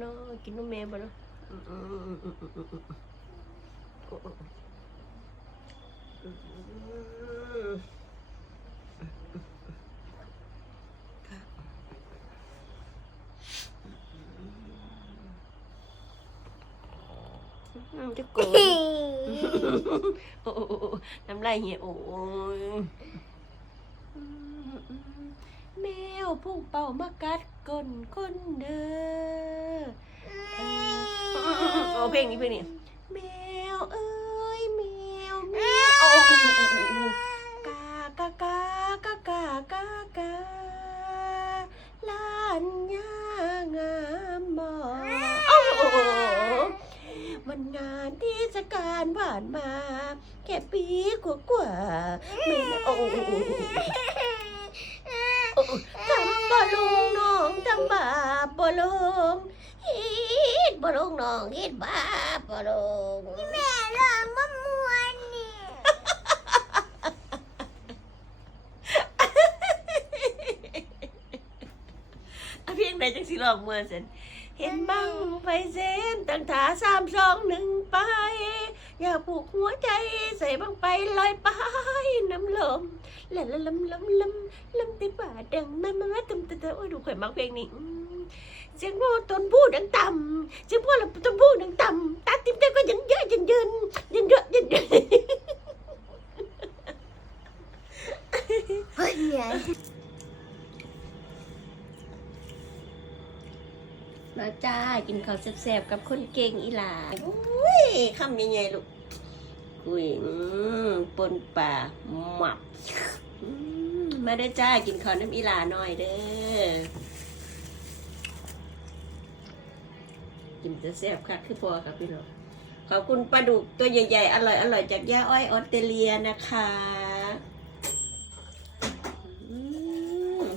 เนาะกินนมแม่บ่เนาะอืมอืมอืมอืมอืมอืมอืมโอ้โอ้อืมอืมอืมจะโกรธโอ้โอ้น้ำลายเหี่ยโอ้ยแมวพุ่งเป่ามากัดก้นคนเด้อ เพลงนี้เพลงนี้แมวเอ้ยแมวแมวโอ้โอ้โอ้โอ้โอ้กากากากากากากาลานยางามบ่โอ้โอ้โอ้วันงานที่สการผ่านมา แค่ปีกว่ากว่าๆไม่นะโอ้โอ้โอ้โอ้โอ้ทำบ่ลุงน้องทำบาปบ่ลุงฮิดบ่ ลุงน้องฮิดบาปบ่ลุงแม่ร้องมะม่วนนี่อะเพียงใดจังสิลองเมื่อเสร็จเห็นบังไฟเส้นตั้งถาสามสองหนึ่งไป อย่าผูกหัวใจใส่บังไปลอยไปน้ำลมละละลำลำลำลำติบ่าดังมามามาตึมตึมตึมโอ้ยดูข่อยมักเพลงนี้อืม เสียงโบต้นผู้ดังต่ำเสียงพ่อลำต้นผู้ดังต่ำตาติ๊มเต้ก็ยังเยอะยังยืนยังเยอะยังเยอะเฮ้ยเนี่ยมาจ้ากินข้าวแซ่บๆกับคนเก่งอีหลาอุ้ยคำใหญ่ๆลูกกุยปนป่าหมับมาเด้จ้ากินข้าวน้ำอีหลาหน่อยเด้อ กินจะแซ่บคักคือพอครับพี่น้องขอบคุณปลาดุกตัวใหญ่ๆ อร่อยอร่อยๆจากย่าอ้อยออสเตรเลียนะคะ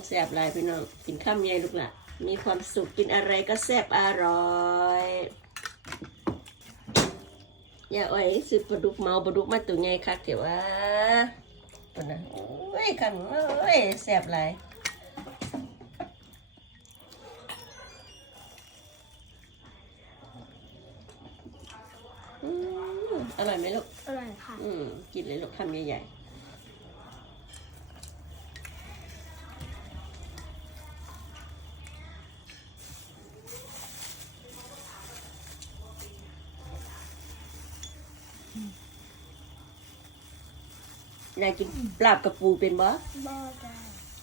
แซ่บลายพี่น้องกินข้ามใหญ่ลูกหละมีความสุขกินอะไรก็แซ่บอร่อยย่าอ้อยซื้อปลาดุกเมาปลาดุกมาตัวใหญ่คักเถอะว่าปนนโอ้ยคันโอ้ยแซ่บลาย อืมอร่อยไหมลูก อร่อยค่ะ อืมกินเลยลูกคำใหญ่ๆอยากกินปลาบกับปูเป็นบ่บอได้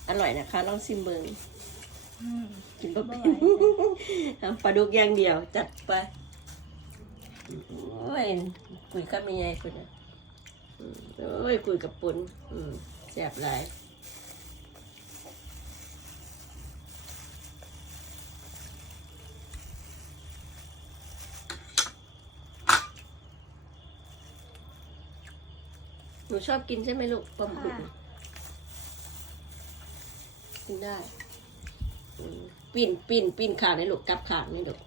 อร่อยนะคะ ลองชิมเบิงอืมกินบ่บ่เป็นไหวเอาปลาดุกอย่างเดียว จัดไป โอ้ยกุยข้ามใหญ่ๆคุณนะอืมโอ้ยกุยกับปุนอืมแซ่บหลายหนูชอบกินใช่ไหมลูกปลาหมึกค่ะกินได้อืมปิ้นปิ้นปิ้นขางนี่ลูกกลับขางนี่ลูก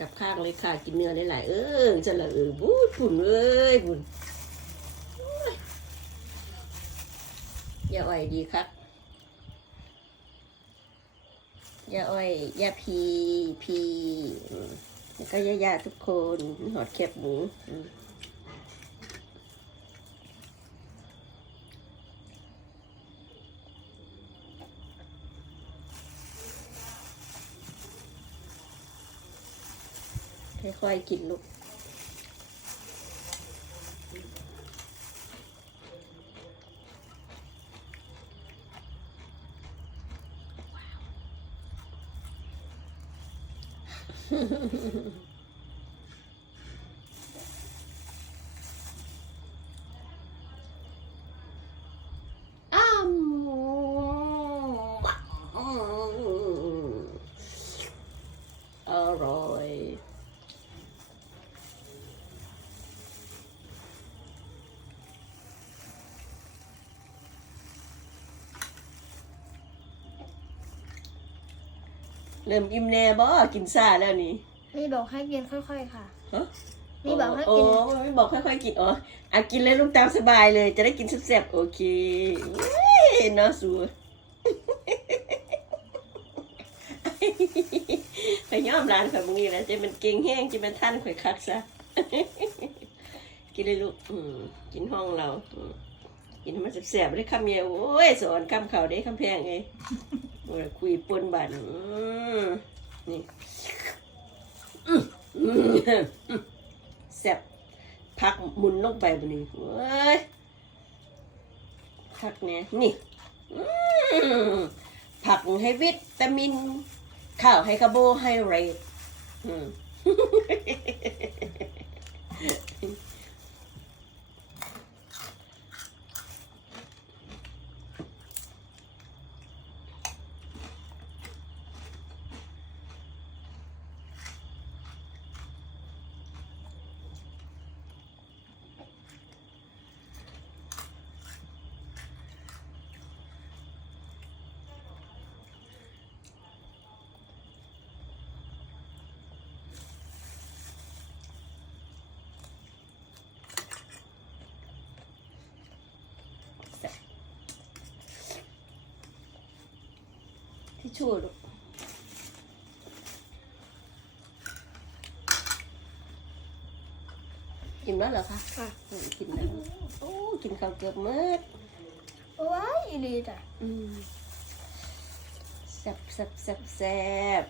กับข้างเลยค่ะ กินเนื้อหลายๆเออจะละเออบุญบุญเอ้ยบุญโอ้ยอย่าอ่อยดีครับอย่าอ่อยอย่าพีพีแล้วก็ย่าย่าๆทุกคนหอดแคบหมู ค่อยๆกินลูกอ้ามอร่อย เริ่มอิ่มแน่บ่กินซ่าแล้วนี่นี่บอกให้กินค่อยๆค่ะ ฮะนี่บอกให้โอ้กินโอ้ไม่บอกค่อยๆกินอ๋ออะกินเลยลูกตามสบายเลย จะได้กินแซ่บๆโอเคเว้ยเนาะสูไปย่อมร้านข่อยมึงนี่แหละจะมันเก่งแห้งจะมันท่านข่อยคักซะ กินเลยลูกอืมกินห้องเราอืมกินให้มันแสบๆได้คำเดียวโอ้ยสอนคำเขาได้คำแพงไงโอ้ย คุยปนบันนี่อืมอืมแสบพักมุนลงไปบนนี้เว้ยพักเนี่ยนี่ผักให้วิตามิน ข้าวให้คาร์โบไฮเดรต ที่ชูลูกกินแล้วเหรอคะค่ะอืมกินแล้วโอ้กินข้าวเกือบมืดโอ้ยอีหลีจ้ะอืมแซ่บแซ่บแซ่บแซ่บ